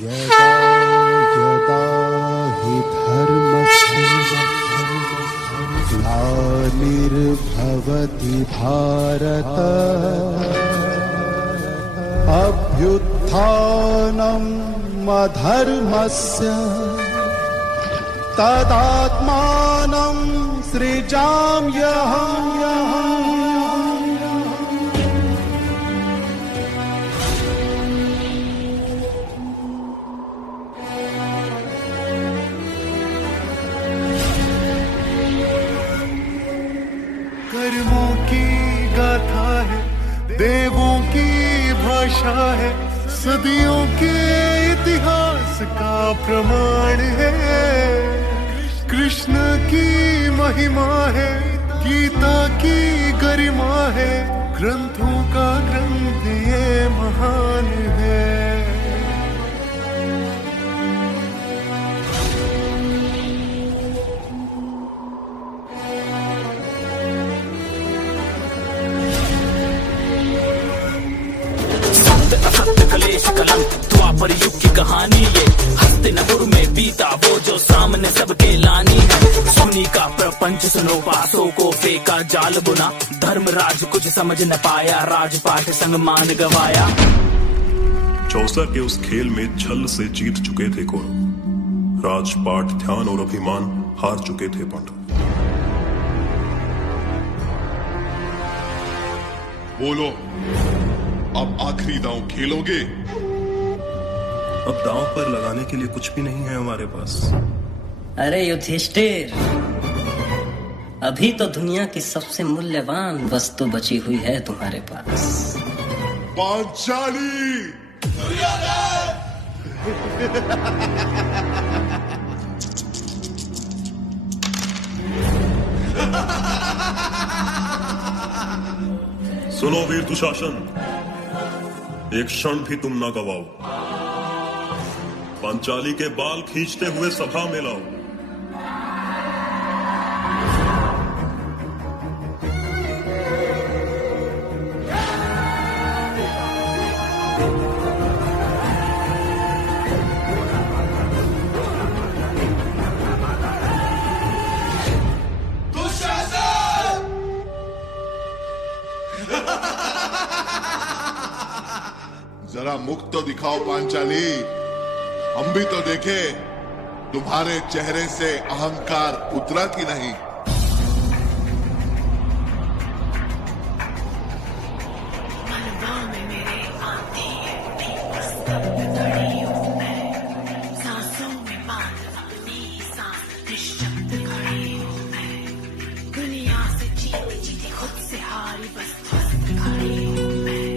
यदा यदा हि धर्मस्य ग्लानिर्भवति भारत अभ्युत्थानम् अधर्मस्य तदात्मानं सृजाम्यहम्। कर्मों की गाथा है, देवों की भाषा है, सदियों के इतिहास का प्रमाण है। कृष्ण की महिमा है, गीता की गरिमा है, ग्रंथों का ग्रंथ ये महान है। कलेश कलंक द्वापर युग की कहानी ये, हस्तिनापुर में बीता वो जो सामने सबके लानी है। सोनी का प्रपंच सुनो, पासों को फेंका जाल बुना, धर्मराज कुछ समझ न पाया, राजपाट संग मान गवाया। चौसा के उस खेल में छल से जीत चुके थे कौरव, राजपाट ध्यान और अभिमान हार चुके थे पांडव। बोलो, अब आखिरी दांव खेलोगे? अब दांव पर लगाने के लिए कुछ भी नहीं है हमारे पास। अरे युधिष्ठिर, अभी तो दुनिया की सबसे मूल्यवान वस्तु बची हुई है तुम्हारे पास। पांचाली। सुनो वीर दुशासन, एक क्षण भी तुम ना गवाओ, पांचाली के बाल खींचते हुए सभा में लाओ। जरा मुख तो दिखाओ पांचाली, हम भी तो देखे तुम्हारे चेहरे से अहंकार उतरा कि नहीं। दुनिया से जीती जीती खुद से हारी बस खड़ी हूँ मैं।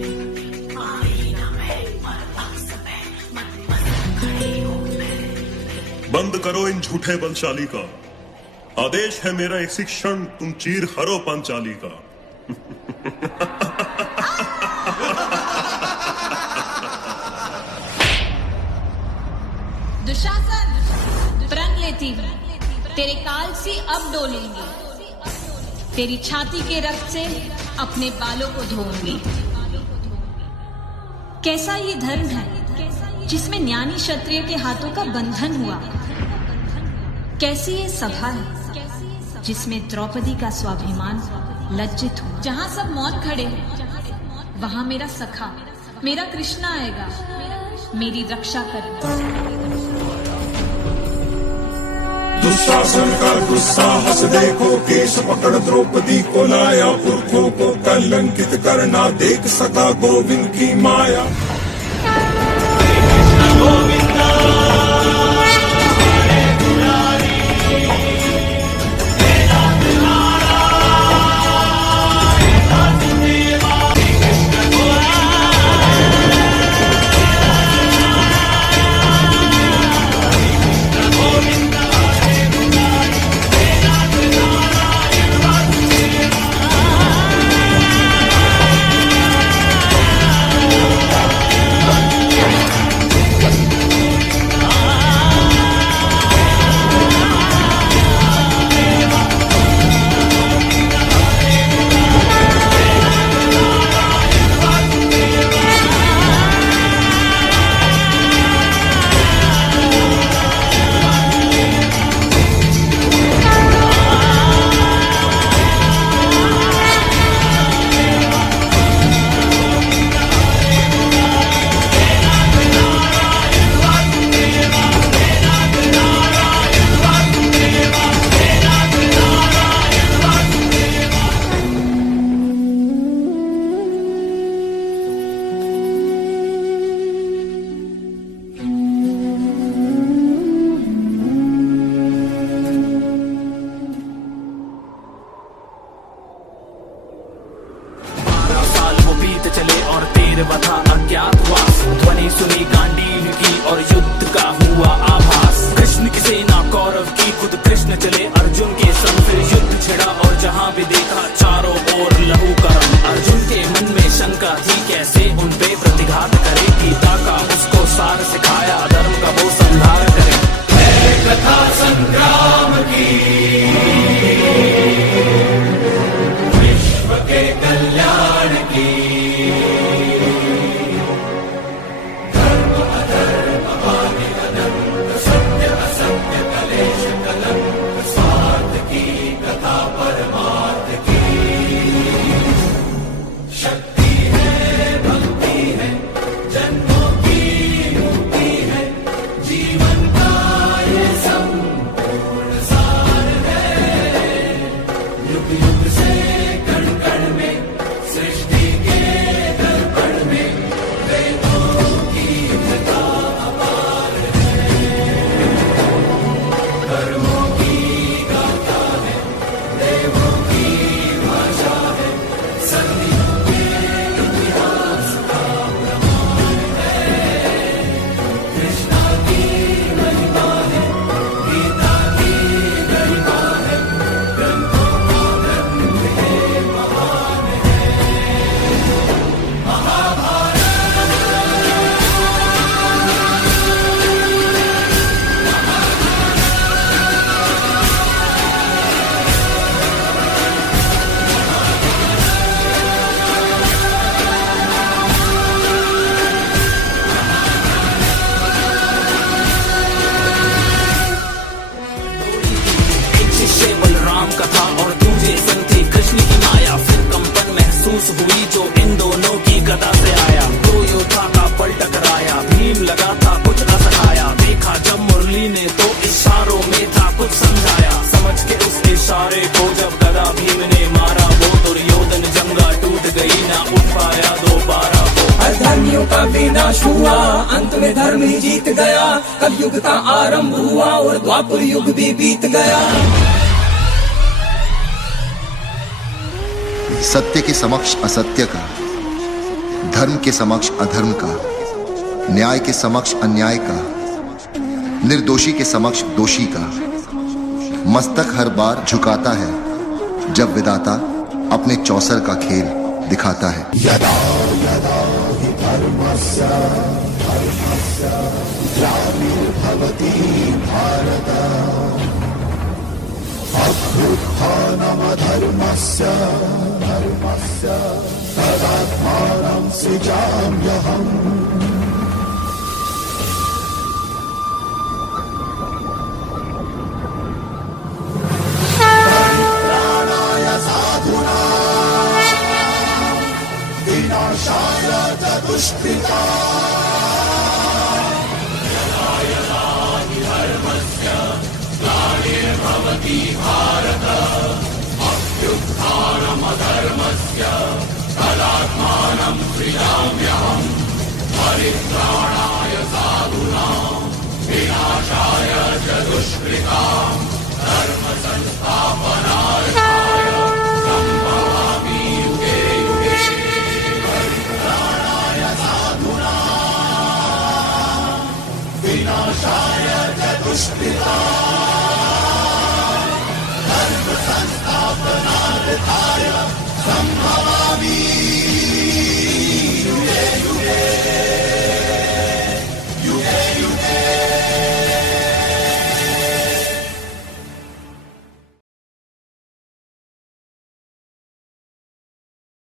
बंद करो इन झूठे बलशाली का, आदेश है मेरा इसी क्षण तुम चीर हरो पांचाली का। दुशासन, प्रण लेती हूँ, तेरे काल से अब डोलूंगी, तेरी छाती के रक्त से अपने बालों को धोऊंगी। कैसा ये धर्म है जिसमें ज्ञानी क्षत्रिय के हाथों का बंधन हुआ? कैसी ये सभा है जिसमें द्रौपदी का स्वाभिमान लज्जित हुआ? जहाँ सब मौत खड़े हैं, वहाँ मेरा सखा, मेरा कृष्ण आएगा मेरी रक्षा करने। दुशासन का गुस्सा हंस देखो, केश पकड़ द्रौपदी को लाया, पुरखों को कलंकित करना देख सका गोविंद की माया। हुआ, अंत में धर्म ही जीत गया। कलयुग का आरंभ हुआ और द्वापर युग भी बीत गया। सत्य के समक्ष असत्य का, धर्म के समक्ष अधर्म का, न्याय के समक्ष अन्याय का, निर्दोषी के समक्ष दोषी का। मस्तक हर बार झुकाता है जब विधाता अपने चौसर का खेल दिखाता है। यदा यदा हि धर्मस्य ग्लानिर्भवति भारत अभ्युत्थानमधर्मस्य तदात्मानं सृजाम्यहम्। विनाशाय च दुष्कृताम्। यदा यदा हि धर्मस्य ग्लानिर्भवति भारत अभ्युत्थानमधर्मस्य तदात्मानं सृजाम्यहम्। परित्राणाय साधूनां विनाशाय च दुष्कृताम् धर्म संस्थापनाय सम्भवामि युगे युगे। विनाशाय च दुष्कृताम्।